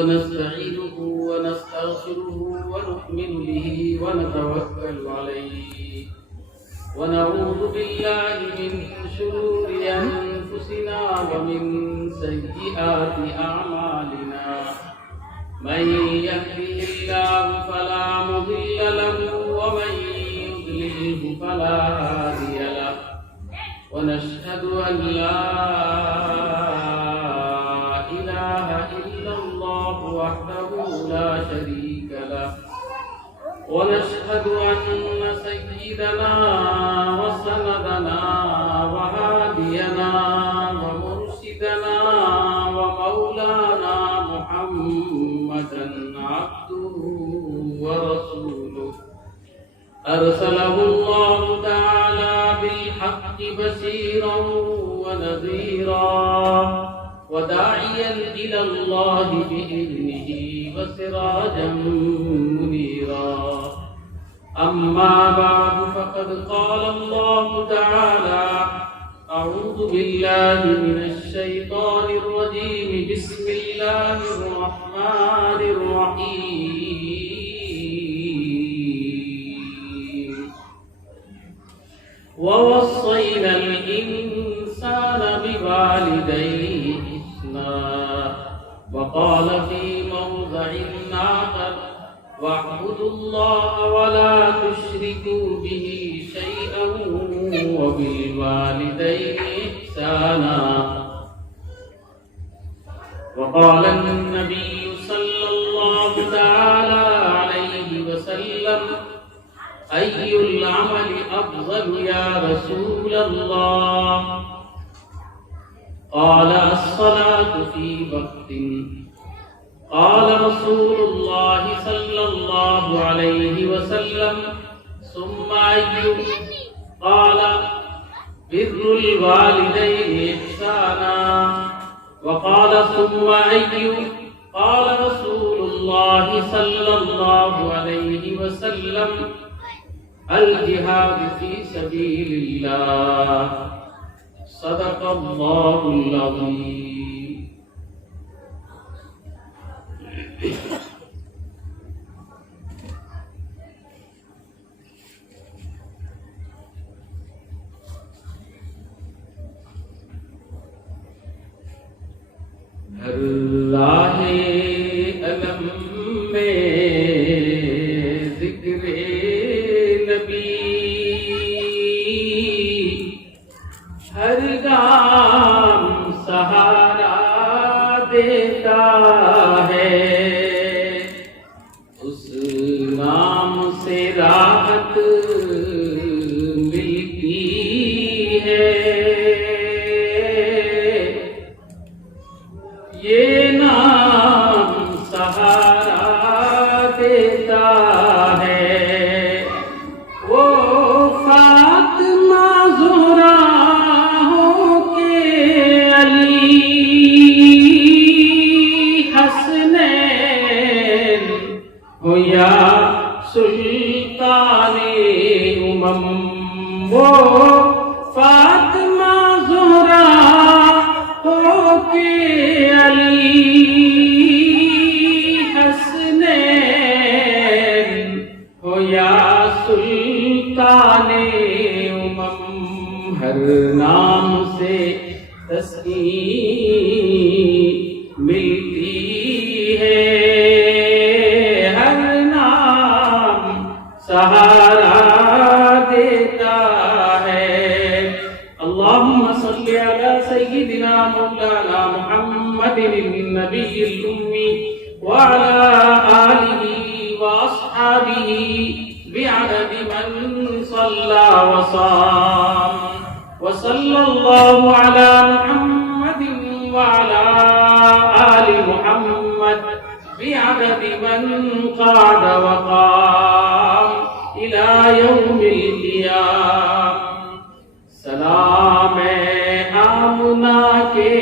ونستعينه ونستغفره ونؤمن به ونتوكل عليه ونعوذ بالله من شرور أنفسنا ومن سيئات أعمالنا من يهده الله فلا مضل له ومن يضلله فلا هادي له ونشهد أن لا إله إلا الله وحده لا شريك له ونشهد أن سيدنا وسندنا وهادينا ومرشدنا ومولانا محمدا عبده ورسوله أرسله الله تعالى بالحق بشيرا ونذيرا وداعيا إلى الله بإذنه وسراجا منيرا أما بعد فقد قال الله تعالى أعوذ بالله من الشيطان الرجيم بسم الله الرحمن الرحيم ووصينا الإنسان بوالديه حسنا وقال في موضع آخر واعبدوا الله ولا تشركوا به شيئا وبالوالدين إحسانا وقال النبي صلى الله تعالى عليه وسلم أي العمل أفضل يا رسول الله قال الصلاة في وقت قال رسول الله صلى الله عليه وسلم ثم أي قال بر الوالدين إحسانا وقال ثم أي قال رسول الله صلى الله عليه وسلم الجهاد في سبيل الله صدق الله العظيم ہر راہ علم میں ذکر نبی ہر گام سہارا دیتا ہے اس نام سے راحت ملتی ہے یہ نام سہارا دیتا ہے وہ فاطمہ زہرا ہو کے علی حسنین ہو یا سلطان امم وہ فاطمہ زہرا ہو کے علی حسنین ہو یا سلطان امم ہر نام سے تسکین ملتی ہے ہر نام سہارا دیتا ہے اللهم صل على سيدنا مولانا محمد النبي الأمي وعلى آله وأصحابه بعدد من صلى وصام وصلى الله على محمد وعلى آل محمد بعدد من قعد وقام إلى يوم القيامة سلام آمنہ کے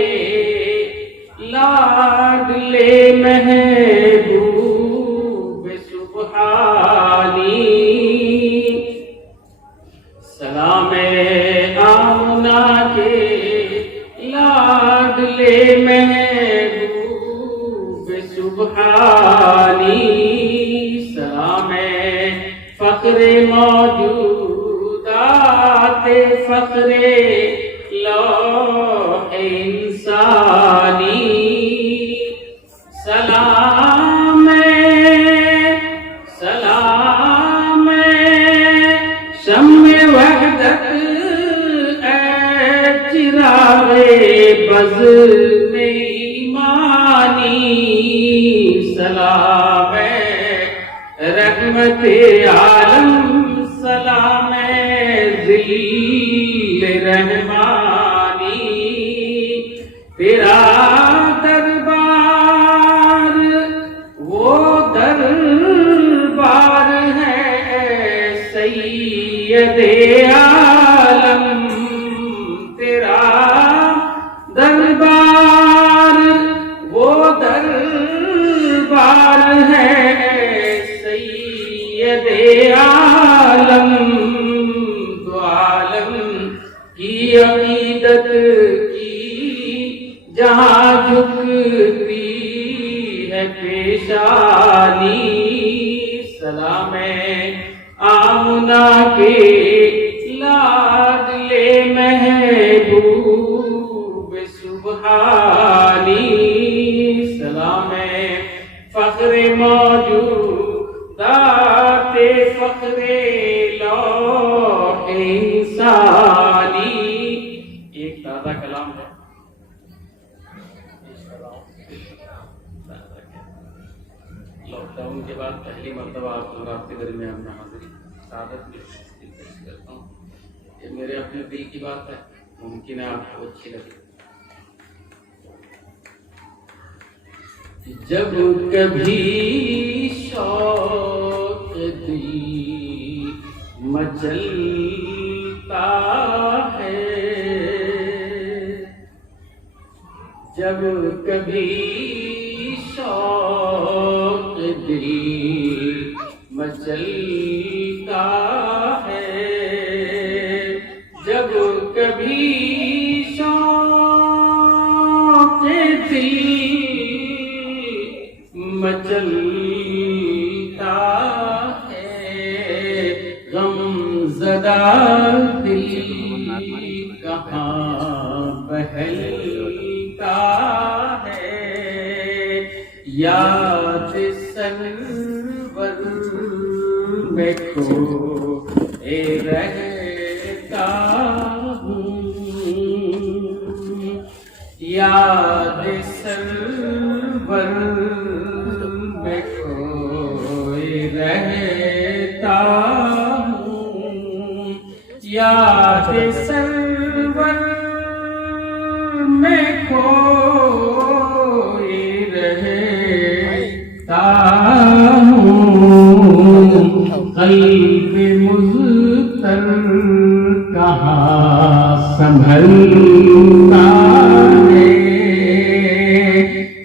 لاڈلے محبوب سبحانی سلام آمنہ کے لاڈلے محبوب سبحانی سبحانی سلام فخر موجودات فخر لوح انسانی سلام سلام شمع وحدت اے چراغ بز میں ایمانی سلام رحمت عالم سلام ذل رحمانی تیرا دربار وہ دربار ہے سید عالم تیرا دربار وہ دربار ہے سید عالم تو عالم کی عقیدت کی جہاں جھکتی ہے پیشانی سلام آمنہ کے لاڈلے محبوب سبحانی سلام فخر موجودات فخر لوح انسانی ایک تازہ کلام ہے لاک ڈاؤن کے بعد پہلی مرتبہ آپ لوگ آپ کے درمیان میں حاضری سعادت میں پیش کرتا ہوں یہ میرے اپنے دل کی بات ہے ممکن ہے آپ کو اچھی لگے جب کبھی شوق دل مچلتا ہے جب کبھی شوق دل مچلتا ہے جب کبھی شوق دل مچلتا ہے غم زدہ دل کہاں بہلتا ہے یاد سرور میں کھوئے رہتا ہوں یاد سرور میں کھوئے رہتا ہوں یاد سرور میں کھوئے رہتا ہوں قلب مضطر کہاں سنبھلتا ہے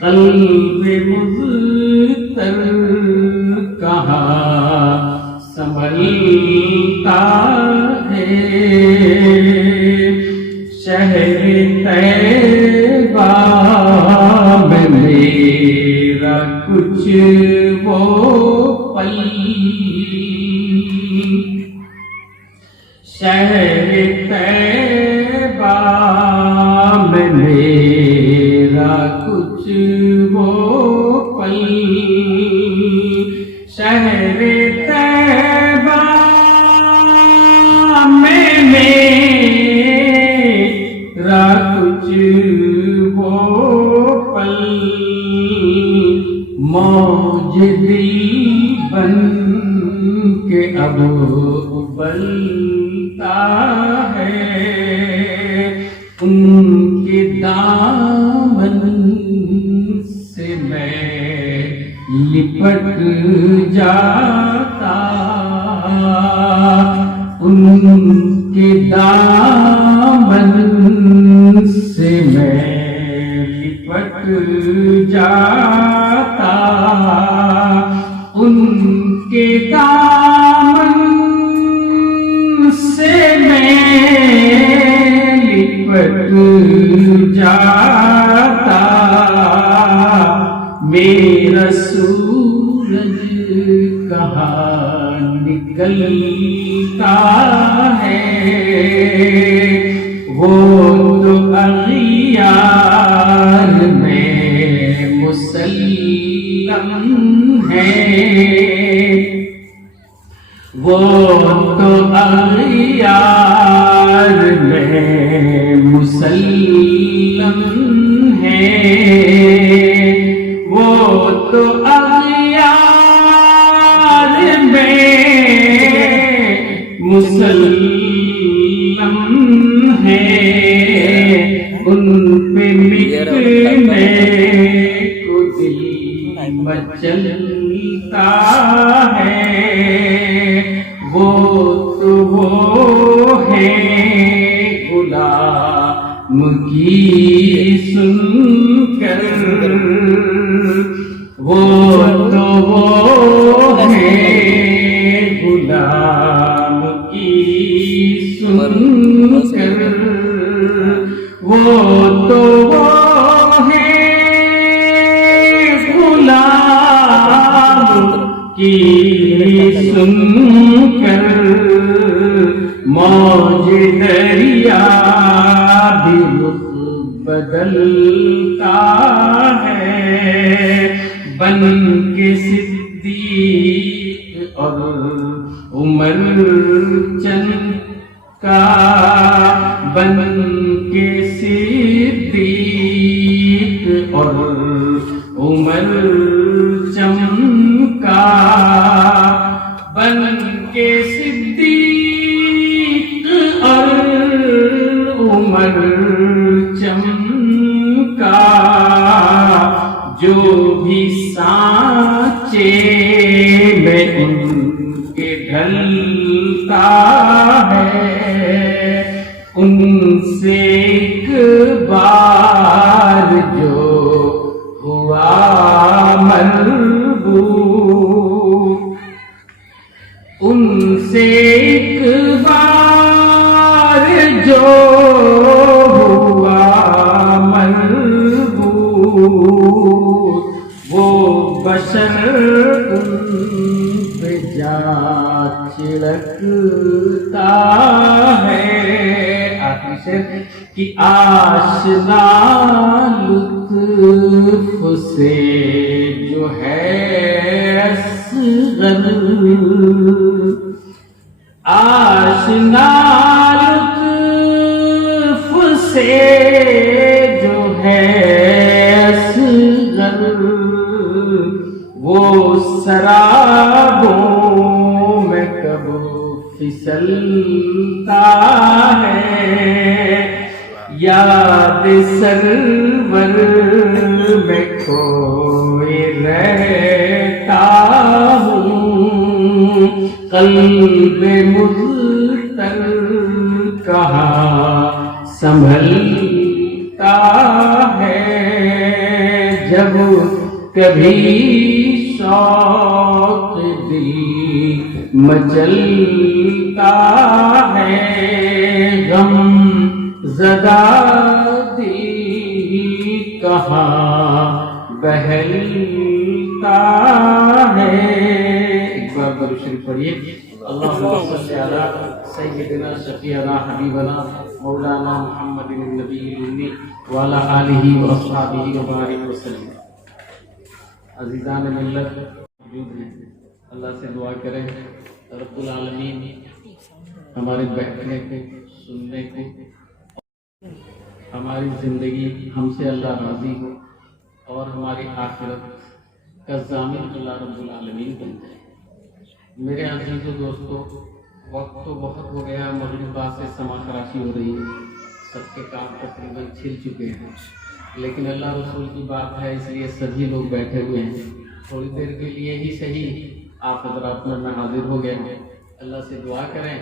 قلب مضطر کہاں سنبھلتا ہے شہر طیبہ میں میرا کچھ وہ پل شہر طیبہ میں میرا کچھ وہ پل شہر طیبہ میں میرا کچھ وہ پل موج دل بن کے اب ابلتا ہے ان کے دامن سے میں لپٹ جاتا ان کے دامن سے میں لپٹ جاتا ان کے دامن سے میں لپٹ جاتا میرے میرا سورج کہاں نکلتا ہے وہ تو اغیار میں مسلم ہے، وہ تو اغیار میں مسلم ہے، وہ تو اغیار میں مسلم ہے، ان پہ مٹنے کو دل مچلتا ہے، وہ تو وہ ہے غلام کی سن کر، وہ تو وہ ہے غلام کی سن کر، وہ تو وہ ہے غلام کی سن کر، موج دریا بھی رخ بدلتا ہے، بن کے صدیق اور عمر چند کا، بن کے صدیق اور عمر چمکا، بن کے صدیق اور عمر چمکا، جو بھی سانچے میں ان کے ڈھلتا ہے، ان سے ایک بار جو ہوا مربوط، ان سے ایک بار جو ہوا مربوط، وہ بشر ان پہ جا چھڑکتا ہے، آخری شعر کہ آشنا لطف سے جو ہے اصغر، آشنا لطف سے جو ہے اصغر، وہ سرابوں میں کب پھسلتا ہے، یاد سرور میں کھوئے رہتا ہوں، قلب مضطر کہاں سنبھلتا ہے، جب کبھی شوق دل مچلتا ہے، غم زدہ دل کہاں بہلتا ہے۔ ایک بار درود شریف پڑھیے۔ اللہم صلی علی سیدنا شفیعنا حبیبنا مولانا محمد النبی الأمی وعلی آلہ واصحابہ وبارک وسلم۔ عزیزان ملت موجود ہیں، اللہ سے دعا کریں رب العالمین ہمارے بیٹھنے کو، سننے کو، ہماری زندگی ہم سے اللہ راضی ہو اور ہماری آخرت کا ضامن اللہ رب العالمین بن جائے۔ میرے عزیز و دوستو، وقت تو بہت ہو گیا، مغرب بعد سے سما خراشی ہو رہی ہے، سب کے کام تقریباً چھل چکے ہیں، لیکن اللہ رسول کی بات ہے اس لیے سبھی لوگ بیٹھے ہوئے ہیں، تھوڑی دیر کے لیے ہی صحیح آپ حضرات میں حاضر ہو گئے ہیں۔ اللہ سے دعا کریں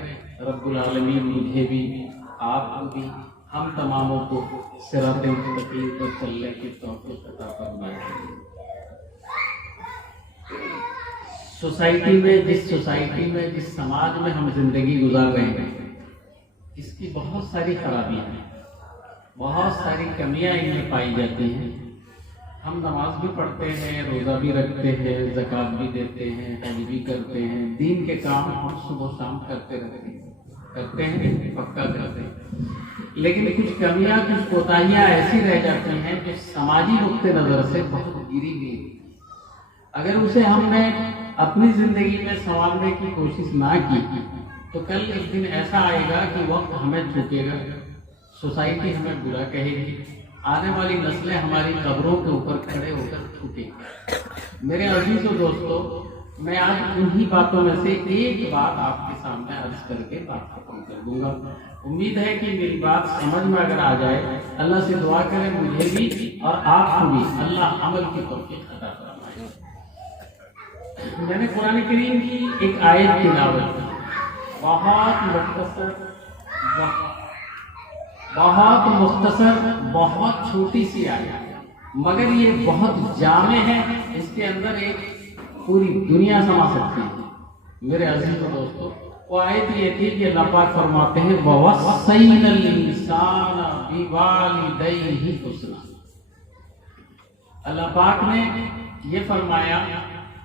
رب العالمین مجھے بھی، آپ کو بھی، ہم تماموں کو صراط مستقیم پر چلنے کی توفیق عطا فرمائے۔ سوسائٹی میں، جس سماج میں ہم زندگی گزار رہے ہیں، اس کی بہت ساری خرابیاں ہیں، بہت ساری کمیاں ان میں پائی جاتی ہیں، ہم نماز بھی پڑھتے ہیں، روزہ بھی رکھتے ہیں، زکوٰۃ بھی دیتے ہیں، حج بھی کرتے ہیں، دین کے کام ہم صبح و شام کرتے رہتے ہیں، پکا کرتے ہیں، لیکن کچھ کمیاں، کچھ کوتاہیاں ایسی رہ جاتی ہیں جو سماجی نقطۂ نظر سے بہت گری ہوئی ہیں۔ اگر اسے ہم نے اپنی زندگی میں سنوارنے کی کوشش نہ کی تو کل ایک دن ایسا آئے گا کہ وقت ہمیں جھکے گا، سوسائٹی ہمیں برا کہے گی، آنے والی نسلیں ہماری قبروں کے اوپر کھڑے ہو کر تھوکیں گی۔ میرے عزیز و دوستو، میں آج انہی باتوں میں سے ایک بات آپ کے سامنے عرض کر کے بات ختم کر دوں گا۔ امید ہے کہ میری بات سمجھ میں اگر آ جائے، اللہ سے دعا کرے مجھے بھی اور آپ کو بھی اللہ عمل کی توفیق عطا فرمائے۔ میں نے قرآن کریم کی ایک آیت تلاوت کی، بہت مختصر، بہت چھوٹی سی آیت، مگر یہ بہت جامع ہے، اس کے اندر ایک پوری دنیا سما سکتی ہے۔ میرے عزیز و دوستو، وہ آیت یہ تھی کہ اللہ پاک فرماتے ہیں وَوَصَّيْنَا الْإِنسَانَ بِوَالِدَيْهِ حُسْنًا۔ اللہ پاک نے یہ فرمایا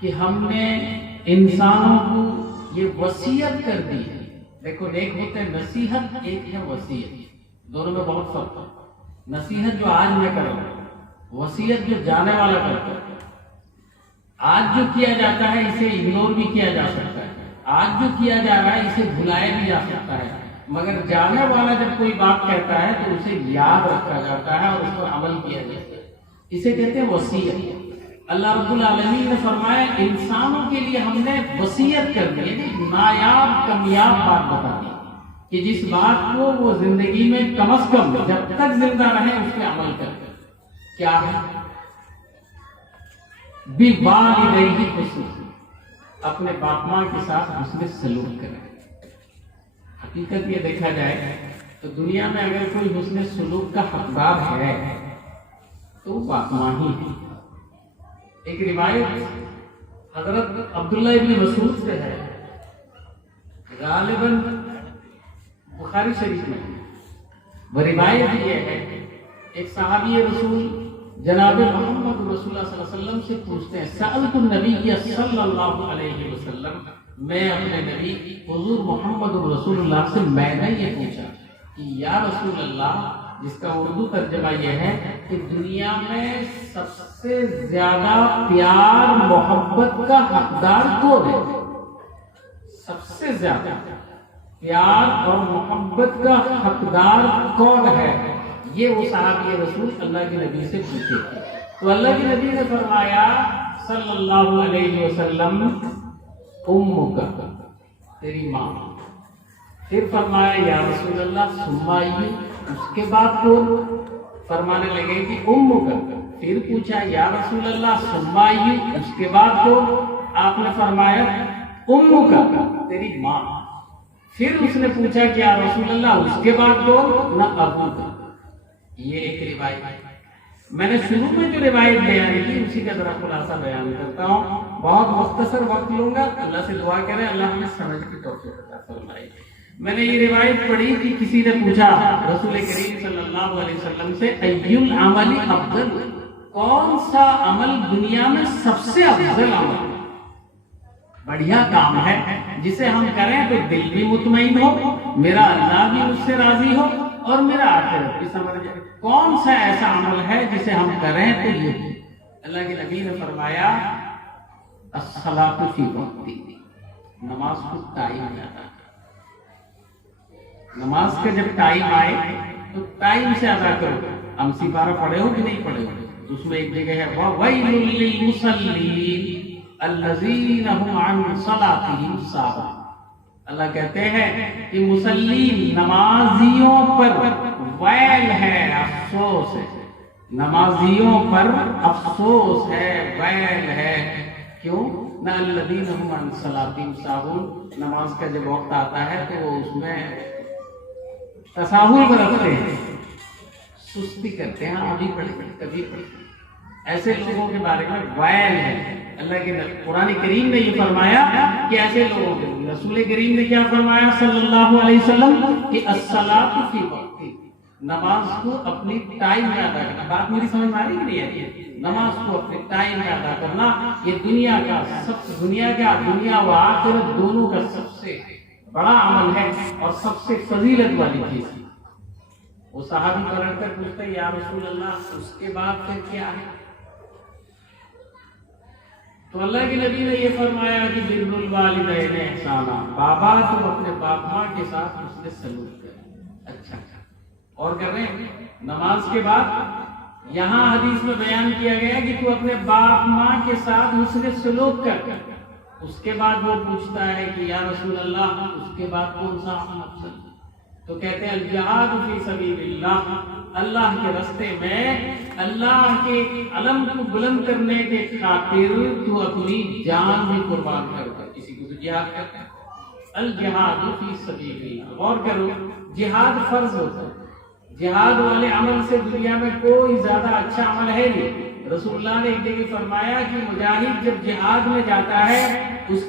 کہ ہم نے انسانوں کو یہ وصیت کر دی ہے۔ دیکھو، ایک ہوتے ہیں نصیحت، ایک ہے وصیت، دونوں میں بہت فرق ہے۔ نصیحت جو آج میں کر رہا ہوں، وصیت جو جانے والا کرتا ہے۔ آج جو کیا جاتا ہے اسے اگنور بھی کیا جا سکتا ہے، آج جو کیا جا رہا ہے اسے بھلایا بھی جا سکتا ہے، مگر جانے والا جب کوئی بات کہتا ہے تو اسے یاد رکھا جاتا ہے اور اس پر عمل کیا جاتا ہے، اسے کہتے ہیں وصیت۔ اللہ رب العالمین نے فرمایا انسانوں کے لیے ہم نے وصیت کر دی، یعنی نایاب کامیاب بات بتا دی کہ جس بات کو وہ زندگی میں کم از کم جب تک زندہ رہے اس پہ عمل کرتے۔ کیا ہے؟ بِوَالِدَيْهِ حُسْنًا، اپنے باپ ماں کے ساتھ حسن سلوک کریں۔ حقیقت یہ دیکھا جائے تو دنیا میں اگر کوئی حسن سلوک کا حقدار ہے تو باپ ماں ہی ہے۔ ایک روایت حضرت عبداللہ ابن مسعود سے ہے، غالباً بخاری شریف میں، وہ روایت یہ ہے، ایک صحابی رسول جناب محمد رسول اللہ صلی اللہ علیہ وسلم سے پوچھتے ہیں، سألت النبی صلی اللہ علیہ وسلم، میں اپنے نبی حضور محمد رسول اللہ سے میں نے یہ پوچھا کہ یا رسول اللہ، جس کا اردو ترجمہ یہ ہے کہ دنیا میں سب سے زیادہ پیار محبت کا حقدار کون ہے؟ سب سے زیادہ پیار اور محبت کا حقدار کون ہے؟ یہ وہ صحابی رسول اللہ کے نبی سے پوچھے تو اللہ کے نبی نے فرمایا صلی اللہ علیہ وسلم، امک، تیری ماں۔ پھر فرمایا یا رسول اللہ ثم ای، اس کے بعد کون؟ فرمانے لگے کہ امک۔ پھر پوچھا یا رسول اللہ ثم ای، اس کے بعد کون؟ آپ نے فرمایا امک، تیری ماں۔ پھر اس نے پوچھا کہ یا رسول اللہ اس کے بعد کون؟ نہ ابوک۔ یہ ایک روایت ہے۔ میں نے شروع میں جو روایت بیان کی اسی کا ذرا خلاصہ بیان کرتا ہوں، بہت مختصر وقت لوں گا، اللہ سے دعا کریں اللہ ہمیں سمجھ کی توفیق عطا فرمائے۔ میں نے یہ روایت پڑھی کہ کسی نے پوچھا رسول کریم صلی اللہ علیہ وسلم سے، ای العمل افضل، کون سا عمل دنیا میں سب سے افضل عمل، بڑھیا کام ہے جسے ہم کریں تو دل بھی مطمئن ہو، میرا اللہ بھی مجھ سے راضی ہو اور میرا آخرت بھی سمجھ جائے، کون سا ایسا عمل ہے جسے ہم کریں تو یہ؟ اللہ کے نبی نے فرمایا الصلاۃ فی وقتہ، نماز کو ٹائم ادا کرو۔ نماز کا جب ٹائم آئے تو ٹائم سے ادا کرو۔ ہم سپارہ پڑھے ہو کہ نہیں پڑھے ہو؟ اس میں ایک جگہ ہے وَوَيْلٌ لِّلْمُصَلِّينَ الَّذِينَ هُمْ عَنْ صَلَاتِهِمْ سَاهُونَ۔ اللہ کہتے ہیں کہ مسلین نمازیوں پر ویل ہے، افسوس ہے، نمازیوں پر افسوس ہے، ویل ہے۔ کیوں؟ نہ الذین هم عن صلاتهم ساہون، نماز کا جب وقت آتا ہے تو وہ اس میں تساہل برتتے ہیں، سستی کرتے ہیں، ابھی پڑھیں کبھی پڑھیں، ایسے لوگوں کے بارے میں ویل ہے۔ اللہ کے قرآن کریم نے یہ فرمایا کہ ایسے لوگوں کے، رسول کریم نے کیا فرمایا صلی اللہ علیہ وسلم کہ الصلاۃ فی وقتہ، نماز کو اپنی ٹائم میں ادا کرنا۔ بات میری سمجھ میں آ رہی کہ نہیں آ رہی؟ نماز کو اپنے ٹائم میں ادا کرنا یہ دنیا و آخرت دونوں کا سب سے بڑا عمل ہے اور سب سے فضیلت والی چیز ہے۔ وہ صحابی پلٹ کر پوچھتے ہیں یا رسول اللہ اس کے بعد پھر کیا ہے؟ تو اللہ کے نبی نے یہ فرمایا کہ بر الوالدین احسانا، بابا تم اپنے باپ ماں کے ساتھ حسن سلوک کرو۔ اچھا اور کر رہے ہیں نماز کے بعد یہاں حدیث میں بیان کیا گیا کہ تو اپنے باپ ماں کے ساتھ حسن سلوک کر۔ اس کے بعد وہ پوچھتا ہے کہ یا رسول اللہ اس کے بعد کون سا عمل افضل؟ تو کہتے ہیں الجہاد فی سبیل اللہ، اللہ کے راستے میں اللہ کے علم کو بلند کرنے کے خاطر تو اپنی جان بھی قربان کر دے، کسی کو تو جہاد کرتا ہے۔ الجہاد فی سبیل اللہ، غور کرو جہاد فرض ہوتا ہے، جہاد والے عمل سے دنیا میں کوئی زیادہ اچھا عمل ہے نہیں۔ رسول اللہ نے ایک جگہ فرمایا کہ مجاہد جب جہاد میں جاتا ہے اس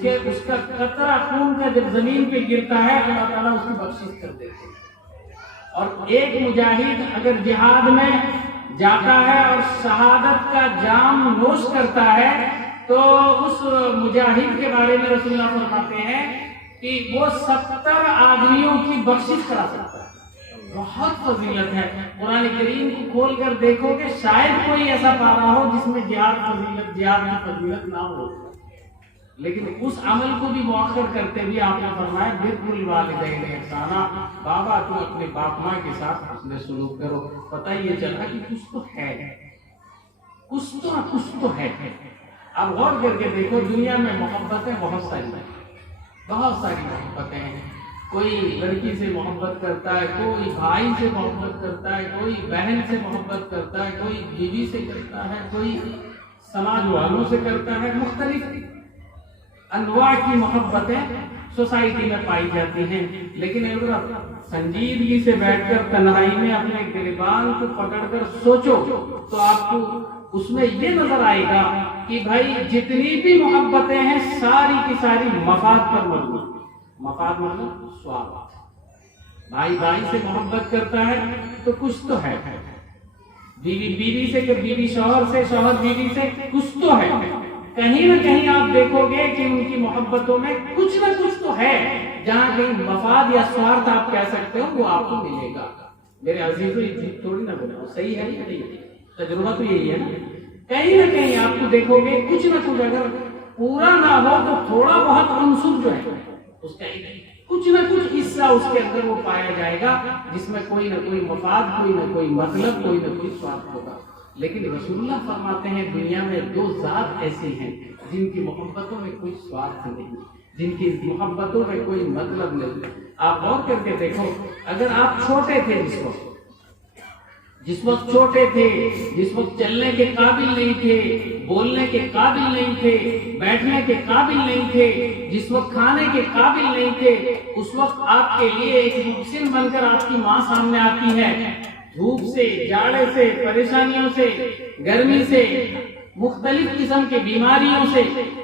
کا قطرہ خون کا جب زمین پہ گرتا ہے اللہ تعالیٰ اس کی بخشش کر دیتے ہیں۔ اور ایک مجاہد اگر جہاد میں جاتا ہے اور شہادت کا جام نوش کرتا ہے تو اس مجاہد کے بارے میں رسول اللہ فرماتے ہیں کہ وہ 70 آدمیوں کی بخشش کرا سکتا ہے۔ بہت فضیلت ہے، قرآن کریم کو کھول کر دیکھو کہ شاید کوئی ایسا پارا ہو جس میں جہاد کی فضیلت نہ ہو، لیکن اس عمل کو بھی مؤخر کرتے ہوئے آپ نے فرمایا بر الوالدین احسانا، بابا تو اپنے باپ ماں کے ساتھ حسن سلوک کرو۔ پتہ یہ چلا کہ کچھ تو ہے۔ اب غور کر کے دیکھو دنیا میں محبتیں بہت ساری محبتیں ہیں۔ کوئی لڑکی سے محبت کرتا ہے، کوئی بھائی سے محبت کرتا ہے، کوئی بہن سے محبت کرتا ہے، کوئی بیوی سے کرتا ہے، کوئی سماج والوں سے کرتا ہے۔ مختلف انواع کی محبتیں سوسائٹی میں پائی جاتی ہیں، لیکن اگر سنجیدگی سے بیٹھ کر تنہائی میں اپنے گریبان کو پکڑ کر سوچو تو آپ کو اس میں یہ نظر آئے گا کہ بھائی جتنی بھی محبتیں ہیں ساری کی ساری مفاد پر مبنی۔ مفاد مطلب سواد۔ بھائی سے محبت کرتا ہے تو کچھ تو ہے، بیوی سے کہ بیوی شوہر سے، شوہر بیوی سے، کچھ تو ہے۔ کہیں نہ کہیں آپ دیکھو گے کہ ان کی محبتوں میں کچھ نہ کچھ تو ہے، جہاں کہیں مفاد یا سوارتھ آپ کہہ سکتے ہو وہ آپ کو ملے گا۔ میرے عزیزوں یہ جھوٹ تھوڑی نہ بولو، صحیح ہے یا نہیں؟ تجربہ تو یہی ہے نا، کہیں نہ کہیں آپ کو دیکھو گے کچھ نہ کچھ، اگر پورا نہ ہو تو تھوڑا بہت عنصر جو ہے اس کا کچھ نہ کچھ حصہ اس کے اندر وہ پایا جائے گا جس میں کوئی نہ کوئی مفاد، کوئی نہ کوئی مطلب، کوئی نہ کوئی سوارتھ ہوگا۔ لیکن رسول اللہ فرماتے ہیں دنیا میں 2 ذات ایسی ہیں جن کی محبتوں میں کوئی سوارتھ نہیں، جن کی محبتوں میں کوئی مطلب نہیں۔ آپ غور کر کے دیکھو، اگر آپ چھوٹے تھے جس وقت چھوٹے تھے، جس وقت چلنے کے قابل نہیں تھے، بولنے کے قابل نہیں تھے، بیٹھنے کے قابل نہیں تھے، جس وقت کھانے کے قابل نہیں تھے، اس وقت آپ کے لیے ایک محسن بن کر آپ کی ماں سامنے آتی ہے، دھوپ سے، جاڑے سے، پریشانیوں سے، گرمی سے، مختلف قسم کی بیماریوں سے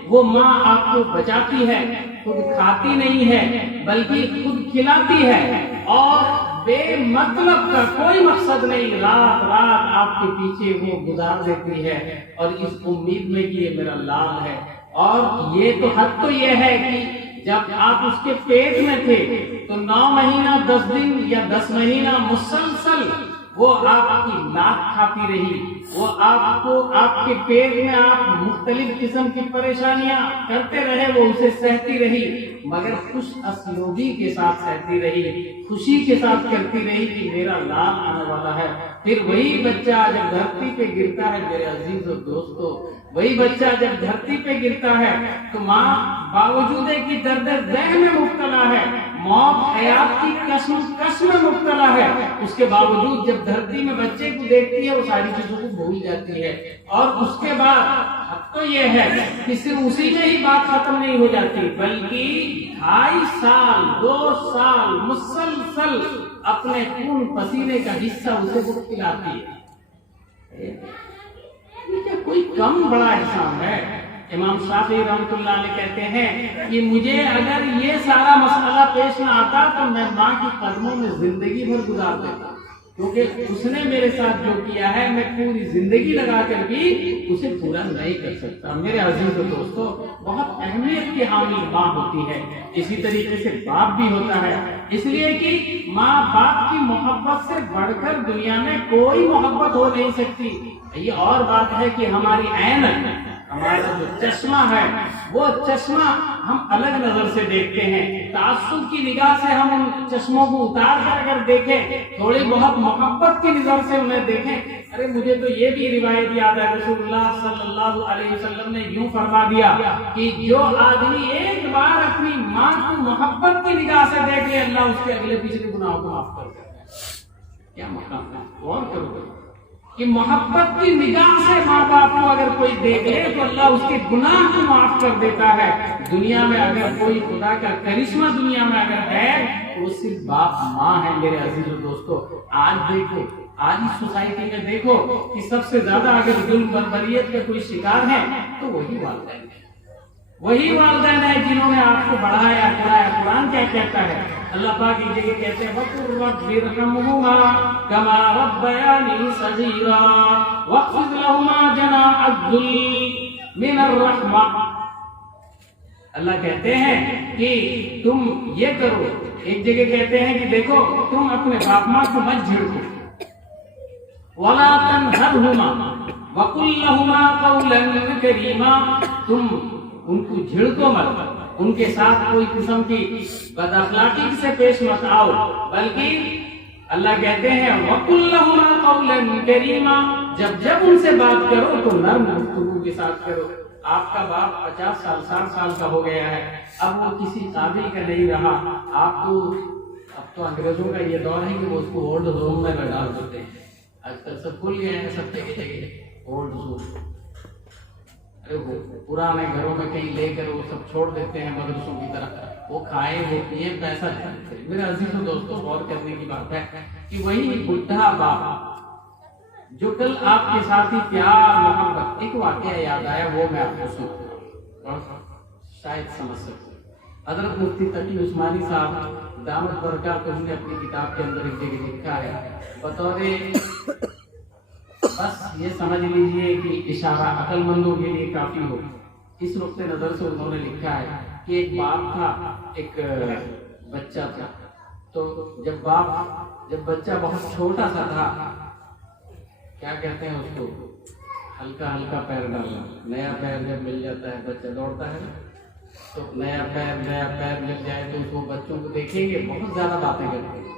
وہ ماں آپ کو بچاتی ہے، خود کھاتی نہیں ہے بلکہ خود کھلاتی ہے اور بے مطلب کا کوئی مقصد نہیں، رات آپ کے پیچھے وہ گزار دیتی ہے اور اس امید میں کہ یہ میرا لال ہے۔ اور یہ تو حد تو یہ ہے کہ جب آپ اس کے پیٹ میں تھے تو 9 مہینہ 10 دن یا 10 مہینہ مسلسل وہ آپ کی ناک کھاتی رہی، وہ آپ کو آپ کے پیٹ میں آپ مختلف قسم کی پریشانیاں کرتے رہے، وہ اسے سہتی رہی، مگر خوش اسلوبی کے ساتھ سہتی رہی، خوشی کے ساتھ کرتی رہی کہ میرا لال آنے والا ہے۔ پھر وہی بچہ جب دھرتی پہ گرتا ہے میرے عزیز و دوستو، وہی بچہ جب دھرتی پہ گرتا ہے تو ماں باوجود کہ درد ذہن میں مبتلا ہے، موت حیات کی کشمکش میں مبتلا ہے، اس کے باوجود جب دھرتی میں بچے کو دیکھتی ہے وہ ساری چیزوں کو بھول جاتی ہے۔ اور اس کے بعد حق تو یہ ہے کہ صرف اسی میں ہی بات ختم نہیں ہو جاتی، بلکہ 2.5 سال 2 سال مسلسل اپنے خون پسینے کا حصہ اسے وہ کھلاتی ہے۔ یہ کیا کوئی کم بڑا احسان ہے؟ امام شافعی رحمۃ اللہ علیہ کہتے ہیں کہ مجھے اگر یہ سارا مسئلہ پیش نہ آتا تو میں ماں کے قدموں میں زندگی بھر گزار دیتا، کیونکہ اس نے میرے ساتھ جو کیا ہے میں پوری زندگی لگا کر بھی اسے پورا نہیں کر سکتا۔ میرے عزیز و دوستو، بہت اہمیت کی حامل ماں ہوتی ہے، اسی طریقے سے باپ بھی ہوتا ہے، اس لیے کہ ماں باپ کی محبت سے بڑھ کر دنیا میں کوئی محبت ہو نہیں سکتی۔ یہ اور بات ہے کہ ہماری عین، ہمارا جو چشمہ ہے، وہ چشمہ ہم الگ نظر سے دیکھتے ہیں، تعصب کی نگاہ سے ہم ان چشموں کو اتار کر اگر دیکھیں، تھوڑی بہت محبت کی نظر سے انہیں دیکھیں۔ ارے مجھے تو یہ بھی روایت یاد ہے، رسول اللہ صلی اللہ علیہ وسلم نے یوں فرما دیا کہ جو آدمی ایک بار اپنی ماں کو محبت کی نگاہ سے دیکھ لے، اللہ اس کے اگلے پچھلے گناہوں کو معاف کر دیتا ہے۔ کیا مقام ہے، غور کرو کہ محبت کی نگاہ سے ماں باپ کو اگر کوئی دیکھ لے تو اللہ اس کے گناہ کو معاف کر دیتا ہے۔ دنیا میں اگر کوئی خدا کا کرشمہ دنیا میں اگر ہے تو وہ صرف باپ ماں ہے۔ میرے عزیز و دوستو، آج دیکھو، آج اس سوسائٹی میں دیکھو کہ سب سے زیادہ اگر ظلم بربریت کا کوئی شکار ہے تو وہی والدین ہے، وہی والدین ہیں جنہوں نے آپ کو بڑھایا پڑھایا۔ قرآن کیا کہتا ہے؟ اللہ پاک کی جگہ کہتے ہیں وَقُلْ رَبِّ ارْحَمْهُمَا كَمَا رَبَّيَانِي صَغِيرًا وَاخْفِضْ لَهُمَا جَنَاحَ الذُّلِّ مِنَ الرَّحْمَةِ۔ اللہ کہتے ہیں کہ تم یہ کرو، ایک جگہ کہتے ہیں کہ دیکھو تم اپنے باپ ماں کو مت جھڑکو، وَلَا تَنْهَرْهُمَا وَقُلْ لَهُمَا قَوْلًا كَرِيمًا۔ تم ان کو جھڑکو مت، ان کے ساتھ کوئی قسم کی بد اخلاقی سے پیش مت آؤ، بلکہ اللہ کہتے ہیں وَقُلْ لَهُمَا قَوْلًا كَرِيمًا۔ جب ان سے بات کرو تو نرم گفتگو کے ساتھ کرو۔ آپ کا باپ 50 سال 60 سال کا ہو گیا ہے، اب وہ کسی قابل کا نہیں رہا، اب تو انگریزوں کا یہ دور ہے کہ وہ اس کو اولڈ ہوم میں ڈال دیتے ہیں۔ آج کل سب کھل گئے ہیں، سب جگہ اولڈ ہوم، پرانے گھروں میں کہیں لے کر وہ سب چھوڑ دیتے ہیں مدرسوں کی طرح، وہ کھائے وہ پیے پیسہ دے۔ میرے عزیز و دوستوں، غور کرنے کی بات ہے کہ وہی بڈھا باپ جو کل آپ کے ساتھ ہی پیار محبت، ایک واقعہ یاد آیا وہ میں آپ کو سناؤں شاید سمجھ سکتے۔ حضرت مفتی تقی عثمانی صاحب دامت برکاتہ نے اپنی کتاب کے اندر ایک جگہ لکھا ہے، بطور بس یہ سمجھ لیجئے کہ اشارہ عقل مندوں کے لیے کافی ہو، اس نقطۂ نظر سے انہوں نے لکھا ہے کہ ایک باپ تھا، ایک بچہ تھا۔ تو جب بچہ بہت چھوٹا سا تھا، کیا کہتے ہیں اس کو، ہلکا ہلکا پیر ڈالنا، نیا پیر جب مل جاتا ہے بچہ دوڑتا ہے، تو نیا پیر مل جائے تو اس کو بچوں کو دیکھیں گے بہت زیادہ باتیں کرتے ہیں،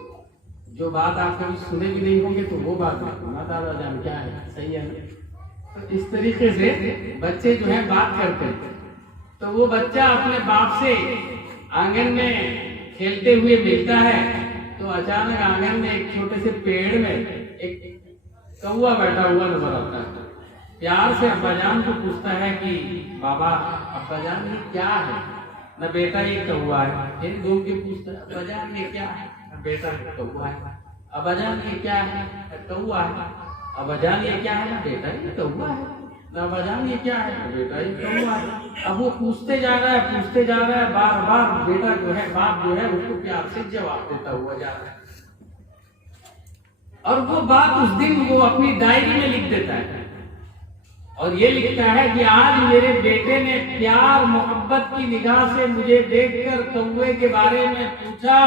جو بات آپ کبھی سنے بھی نہیں ہوں گے تو وہ بات دادا جان کیا ہے، صحیح ہے۔ تو اس طریقے سے بچے جو ہیں بات کرتے ہیں، تو وہ بچہ اپنے باپ سے آنگن میں کھیلتے ہوئے ملتا ہے تو اچانک آنگن میں ایک چھوٹے سے پیڑ میں ایک کوا بیٹھا ہوا نظر آتا ہے۔ پیار سے ابا جان کو پوچھتا ہے کہ بابا ابا جان یہ کیا ہے؟ نہ بیٹا یہ کوا ہے، پھر گھوم کے پوچھتا ہے ابا جان یہ کیا ہے؟ بیٹا کوا ہے۔ ابا جان یہ کیا ہے؟ کوا ہے۔ ابا جان یہ کیا ہے؟ نا بیٹا یہ کوا ہے۔ نہ ابا جان یہ کیا ہے؟ بیٹا یہ کوا ہے۔ اب وہ پوچھتے جا رہا ہے بار بار، بیٹا جو ہے باپ جو ہے اس کو پیار سے جواب دیتا ہوا جا رہا ہے، اور وہ بات اس دن وہ اپنی ڈائری میں لکھ دیتا ہے اور یہ لکھتا ہے کہ آج میرے بیٹے نے پیار محبت کی نگاہ سے مجھے دیکھ کر کوے کے بارے میں پوچھا،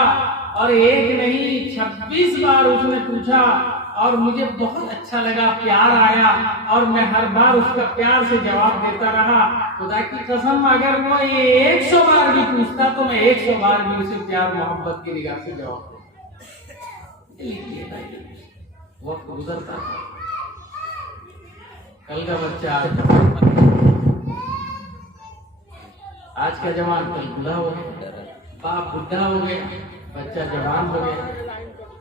اور ایک نہیں 26 بار اس نے پوچھا، اور مجھے بہت اچھا لگا، پیار آیا، اور میں ہر بار اس کا پیار سے جواب دیتا رہا۔ خدا کی قسم اگر وہ یہ 100 بار بھی پوچھتا تو میں 100 بار بھی اسے پیار محبت کی نگاہ سے جواب دیتا۔ وقت گزرتا تھا، کل کا بچہ آج کا جوان کل بوڑھا ہو گیا، باپ بڈھا ہو گیا، بچہ جوان ہو گیا،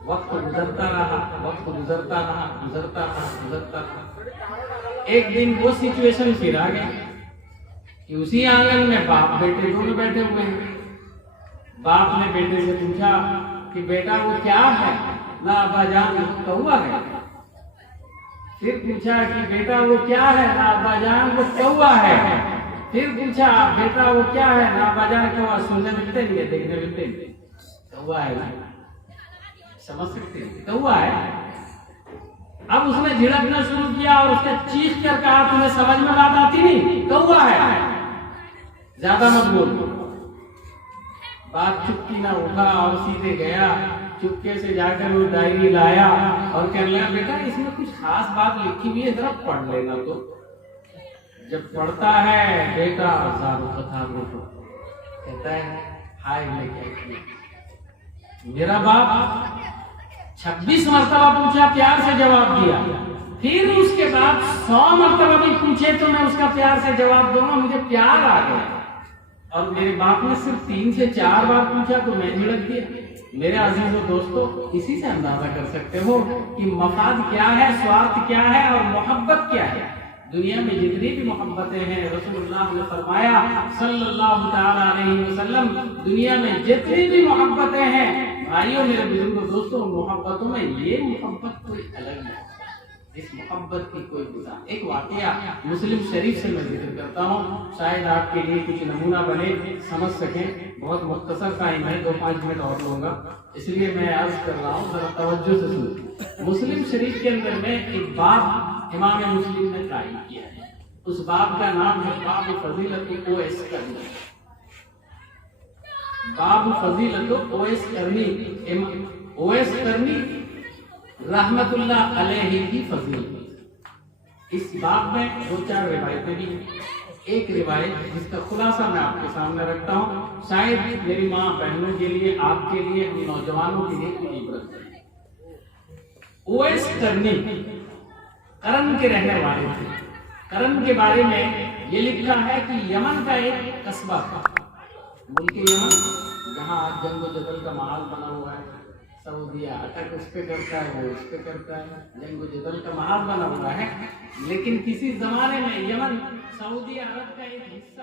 وقت گزرتا رہا۔ ایک دن وہ سچویشن پھر آ گئی کہ اسی آنگن میں باپ بیٹے دونوں بیٹھے ہوئے ہیں۔ باپ نے بیٹے سے پوچھا کہ بیٹا وہ کیا ہے؟ نہ ابا جان کوا ہے۔ پھر پوچھا کہ بیٹا وہ کیا ہے؟ نہ ابا جان وہ کوا ہے۔ پھر پوچھا بیٹا وہ کیا ہے؟ نہ ابا جان کوا۔ سننے ملتے نہیں ہے، دیکھنے ملتے نہیں، کوا ہے، سمجھ سکتے ہیں کوا ہے۔ اب اس نے جھڑکنا شروع کیا اور اس نے چیخ کر کہا تمہیں سمجھ میں بات آتی نہیں، کوا ہے، زیادہ مت بول۔ بات چپکی نہ اٹھا اور سیدھے گیا، چپکے سے جا کر وہ ڈائری لایا اور کہنے لگا بیٹا اس میں کچھ خاص بات لکھی ہوئی ہے، ذرا پڑھ لینا۔ تو جب پڑھتا ہے بیٹا کہتا ہے ہائے میں کیا کیا، میرا باپ 26 مرتبہ پوچھا پیار سے جواب دیا، پھر اس کے بعد 100 مرتبہ بھی پوچھے تو میں اس کا پیار سے جواب دوں گا، مجھے پیار آ گیا۔ اور میرے باپ نے صرف 3 سے 4 بار پوچھا تو میں جھڑک دیا۔ میرے عزیز و دوستو، اسی سے اندازہ کر سکتے ہو کہ مفاد کیا ہے، سوارتھ کیا ہے اور محبت کیا ہے۔ دنیا میں جتنی بھی محبتیں ہیں، رسول اللہ نے فرمایا صلی اللہ تعالی علیہ وسلم، دنیا میں جتنی بھی محبتیں ہیں بھائیوں میرے بزرگوں دوستوں، محبتوں میں یہ محبت کوئی الگ نہیں، اس محبت کی کوئی بتا۔ ایک واقعہ مسلم شریف سے میں ذکر کرتا ہوں، شاید آپ کے لیے کچھ نمونہ بنے، سمجھ سکیں۔ بہت مختصر ٹائم ہے، 2-5 منٹ اور لوں گا، اس لیے میں عرض کر رہا ہوں، ذرا توجہ سے سنیں۔ مسلم شریف کے اندر میں ایک باب امام مسلم نے قائم کیا ہے، اس باب کا نام ہے باب فضیلت اویس کرنی۔ باب فضیلت اویس کرنی، اویس کرنی رحمت اللہ علیہ کی فضیلت۔ اس باب میں 2-4 روایتیں بھی ہیں۔ ایک روایت جس کا خلاصہ میں آپ کے سامنے رکھتا ہوں، شاید میری ماں بہنوں کے لیے، آپ کے لیے، ہم نوجوانوں کے لیے کوئی عبرت ہے۔ اویس کرنی کرن کے رہنے والے تھے۔ کرن کے بارے میں یہ لکھا ہے کہ یمن کا ایک قصبہ تھا، ملک یمن جہاں آج جنگ و جدل کا ماحول بنا ہوا ہے، سعودیہ اٹیک اس پہ کرتا ہے، وہ اس پہ کرتا ہے، جنگ و جدل کا ماحول بنا ہوا ہے، لیکن کسی زمانے میں یمن سعودی عرب کا ایک حصہ